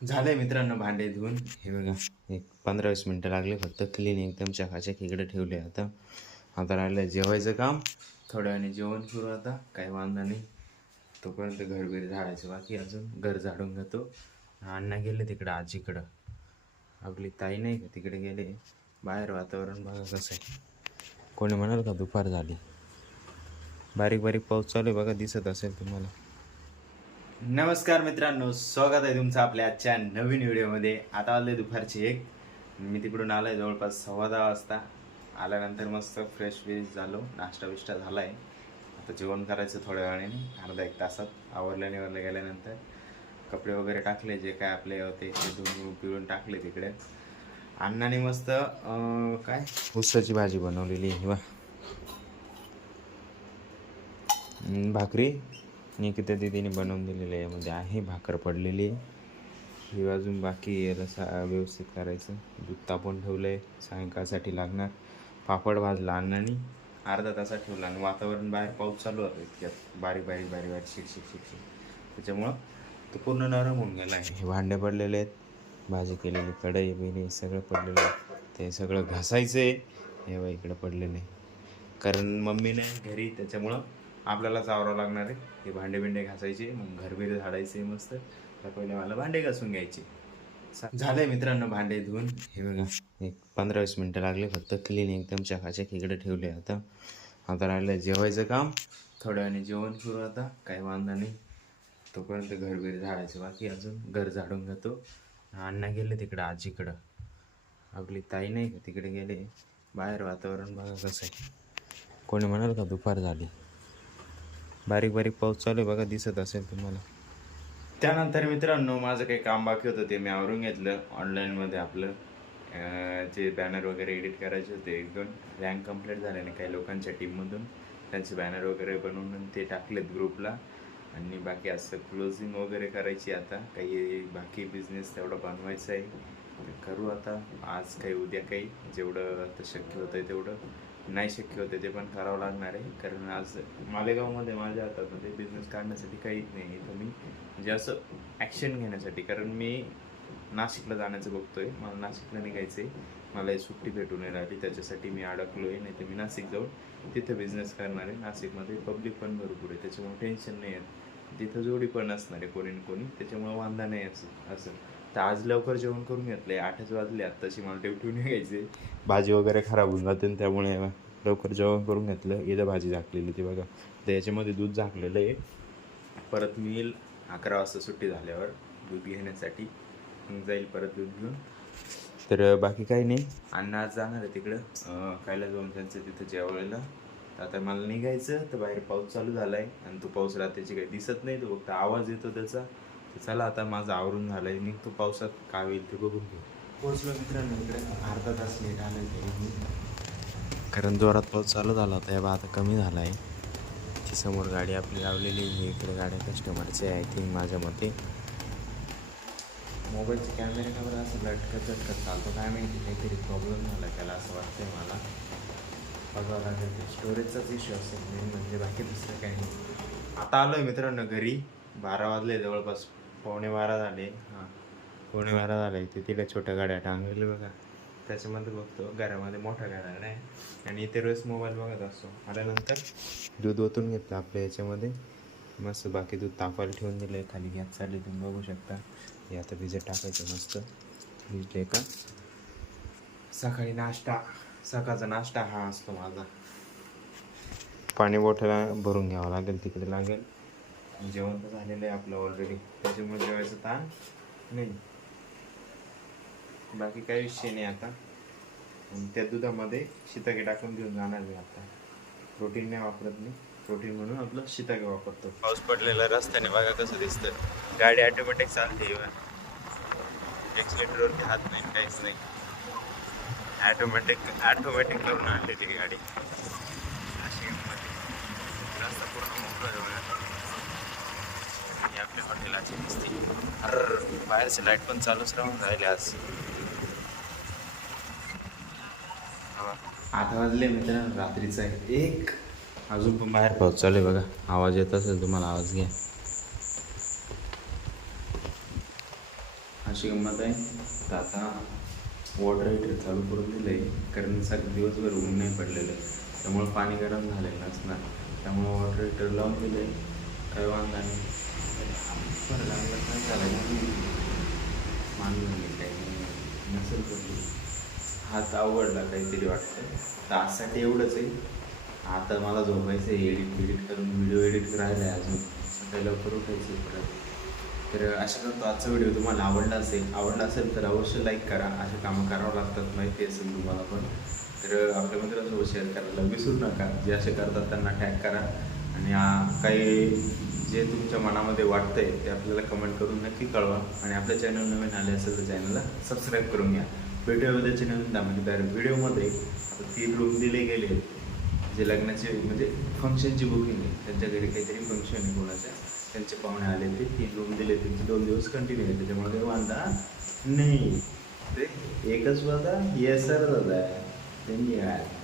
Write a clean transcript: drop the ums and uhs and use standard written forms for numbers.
झालंय मित्रांनो भांडे धुवून. हे बघा, एक 15-20 मिनटं लागले फक्त. क्लीन एकदम चकाचक इकडे ठेवले. आता राहिलं जेवायचं काम. थोड्या वेळाने जेवण करू. आता काही वांधा नाही. तोपर्यंत घरबीर झाडायचं बाकी. अजून घर झाडून घेतो. अण्णा गेले तिकडं आजीकडं. आपली ताई नाही का तिकडे गेले. बाहेर वातावरण बघा कसं आहे. कोणी म्हणाल का दुपार झाली. बारीक बारीक पाऊस चालू आहे बघा, दिसत असेल तुम्हाला. नमस्कार मित्रांनो, स्वागत आहे तुमचं आपल्या आजच्या नवीन व्हिडिओमध्ये. आता आले दुपारची 1. मी तिकडून आलो आहे जवळपास 10:15 वाजता. आल्यानंतर मस्त फ्रेश झालो, नाश्ता बिष्टा झाला आहे. आता जेवण करायचं थोड्या वेळाने, अर्धा एक तासात. आवरल्याने गेल्यानंतर कपडे वगैरे टाकले, जे काय आपले होते ते धुवून पिळून टाकले तिकडे. अण्णाने मस्त काय उसाची भाजी बनवलेली आहे. वा, भाकरी निकिता दीदीने बनवून दिलेली आहे. म्हणजे आहे भाकर पडलेली. ही अजून बाकी याला व्यवस्थित करायचं. दूध तापवून ठेवलं आहे, सायंकाळसाठी लागणार. पापड भाजला अण्णांनी, अर्धा तासात ठेवला. आणि वातावरण बाहेर पाऊस चालू होतं इतक्यात, बारीक बारीक बारीक बारीक शिक. त्याच्यामुळं तो पूर्ण नरम होऊन गेला आहे. हे भांडे पडलेले आहेत, भाजी केलेली कढई बिणी सगळं पडलेलं आहे. ते सगळं घासायचं आहे. हे बघा इकडं पडलेलं आहे, कारण मम्मी नाही घरी, त्याच्यामुळं आपल्यालाच आवरावं लागणार आहे. हे भांडे बिंडे घासायचे, मग घरबिर झाडायचे मस्त. तर पहिले मला भांडे घासून घ्यायचे. झालंय मित्रांनो भांडे धुवून. हे बघा, एक 15-20 मिनटं लागले फक्त. क्लीन एकदम चकाचक इकडे ठेवले. आता राहिलं जेवायचं काम. थोड्या वेळाने जेवण करू. आता काही वांधा नाही. तोपर्यंत घरबिर झाडायचं बाकी. अजून घर झाडून घेतो. अण्णा गेले तिकडं आजीकडं. आपली ताई नाही का तिकडे गेले. बाहेर वातावरण बघा कसं आहे. कोणी म्हणाल का दुपार झाली. बारीक बारीक पाऊस चालू आहे बघा, दिसत असेल तुम्हाला. त्यानंतर मित्रांनो, माझं काही काम बाकी होतं ते मी आवरून घेतलं. ऑनलाईनमध्ये आपलं जे बॅनर वगैरे एडिट करायचे होते, 1-2 रँक कंप्लीट झाल्याने काही लोकांच्या टीममधून त्यांचे बॅनर वगैरे बनवून ते टाकलेत ग्रुपला. आणि बाकी असं क्लोजिंग वगैरे करायची. आता काही बाकी बिझनेस तेवढा बनवायचा आहे, ते करू आता. आज काही उद्या काही, जेवढं आता शक्य होतं आहे तेवढं. नाही शक्य होते ते पण करावं लागणार आहे, कारण आज मालेगावमध्ये माझ्या हातामध्ये बिझनेस काढण्यासाठी काहीच नाही. इथं मी म्हणजे असं ॲक्शन घेण्यासाठी, कारण मी नाशिकला जाण्याचं बघतो आहे. मला नाशिकला निघायचं आहे. मला ही सुट्टी भेटून नाही राहिली, त्याच्यासाठी मी अडकलो आहे. नाही तर मी नाशिक जाऊन तिथं बिझनेस करणार आहे. नाशिकमध्ये पब्लिक पण भरपूर आहे, त्याच्यामुळे टेन्शन नाही आहे. तिथं जोडी पण असणार आहे कोणी ना कोणी, त्याच्यामुळे वांधा नाही असं. तर आज लवकर जेवण करून घेतलं आहे. 8च वाजले. आत्ताशी मला ड्युटी निघायचे. भाजी वगैरे खराब होऊन जाते, त्यामुळे लवकर जेवण करून घेतलं. इथं भाजी झाकलेली ती बघा, तर याच्यामध्ये दूध झाकलेलं आहे. परत मी येईल 11 वाजता सुट्टी झाल्यावर दूध घेण्यासाठी. मग जाईल परत दूध घेऊन. तर बाकी काही नाही. अण्णा आज जाणार आहे तिकडं खायला जाऊन त्यांचं तिथं जेवायला. तर आता मला निघायचं. तर बाहेर पाऊस चालू झाला आहे, आणि तो पाऊस रात्रीची काही दिसत नाही, तो फक्त आवाज येतो त्याचा. तर चला, आता माझं आवरून झालं आहे. निघतो. पावसात काय होईल ते बघून घेऊ. पोचलो मित्रांनो इकडे. अर्धा तास लेट आलं आहे, कारण जोरात पाऊस चालू झाला होता. या आता कमी झाला आहे. ती समोर गाडी आपली लावलेली आहे. इकडे गाड्या कस्टमरचे आहे. आय थिंक माझ्या मते मोबाईलचे कॅमेरे का बरं असं लटकत चालतो काय माहिती. काहीतरी प्रॉब्लेम झाला त्याला, असं वाटतंय मला. बघावं लागेल, ते स्टोरेजचाच इश्यू असेल मेन, म्हणजे बाकी दुसरं काही नाही. आता आलो आहे मित्रांनो घरी. 12 वाजले जवळपास, 11:15 झाले. हां, 11:15 झाले. ते तिकडे छोट्या गाड्या टांगलेले बघा, त्याच्यामध्ये बघतो. घरामध्ये मोठा गाड्या नाही, आणि इथे रोज मोबाईल बघत असतो. आल्यानंतर दूध ओतून घेतलं आपल्या याच्यामध्ये मस्त. बाकी दूध तापायला ठेवून दिलं आहे. खाली गॅस चालली, तुम्ही बघू शकता. हे आता भिजत टाकायचं मस्त. भिजले का सकाळी नाश्ता, सकाळचा नाश्ता हा असतो माझा. पाणी बॉटल भरून घ्यावं लागेल, तिकडे लागेल. जेवण तर झालेलं आहे आपलं ऑलरेडी, त्याच्यामुळे जेवायचं ताण नाही. बाकी काही विषय नाही आता. त्या दुधामध्ये शिताके टाकून घेऊन जाणार मी आता. प्रोटीन नाही वापरत मी, प्रोटीन म्हणून आपलं शिताके वापरतो. पाऊस पडलेला रस्त्याने बघा कसं दिसतं. गाडी ऑटोमॅटिक चालते, एक्सिलेटरवरती हात नाही, काहीच नाही. ऑटोमॅटिक करून आणलेली गाडी. अशी रस्ता पूर्ण मोकळा बघा. ही आपल्या हॉटेलाची दिसते. बाहेरचे लाईट पण चालूच राहून राहिले आज. 8 वाजले मित्रांनो, रात्रीचा 1. अजून पण बाहेर पाऊस चालू आहे बघा. आवाज येत असेल तुम्हाला, आवाज घ्या. अशी गंमत आहे. तर आता वॉटर हीटर चालू करून दिलं आहे, कारण सगळं दिवसभर ऊन नाही पडलेलं आहे, त्यामुळं पाणी गरम झालेलं नसणार, त्यामुळं वॉटर हीटर लावून दिलं आहे. काही वांधा नाही. बरं लागलं काय झालं मानलं नाही काही नसेल पडली. हात अवघडला काहीतरी वाटतं. तर आजसाठी एवढंच आहे. आता मला झोपायचं आहे, एडिट करून व्हिडिओ एडिट करायला आहे अजून, सकाळी लवकर उठायचं आहे परत. तर अशा करतो आजचा व्हिडिओ तुम्हाला आवडला असेल तर अवश्य लाईक करा. असे कामं करावं लागतात, माहिती असेल तुम्हाला पण. तर आपल्या मित्रांसोबत शेअर करायला विसरू नका. जे असे करतात त्यांना टॅग करा. आणि काही जे तुमच्या मनामध्ये वाटतंय ते आपल्याला कमेंट करून नक्की कळवा. आणि आपल्या चॅनल नवीन आले असेल तर चॅनलला सबस्क्राईब करून घ्या. भेटूया उद्याच्या नवीन दाखवणार व्हिडिओमध्ये. आता 3 रूम दिले गेले जे लग्नाचे म्हणजे फंक्शनची बुकिंग आहे, त्यांच्या घरी काहीतरी फंक्शन आहे कोणाच्या, त्यांचे पाहुणे आले, ते 3 रूम दिले, त्यांचे 2 दिवस कंटिन्यू आहे, त्याच्यामुळे काही वांधा नाही. ते एकच वादा येस सर दादा धन्यवाद.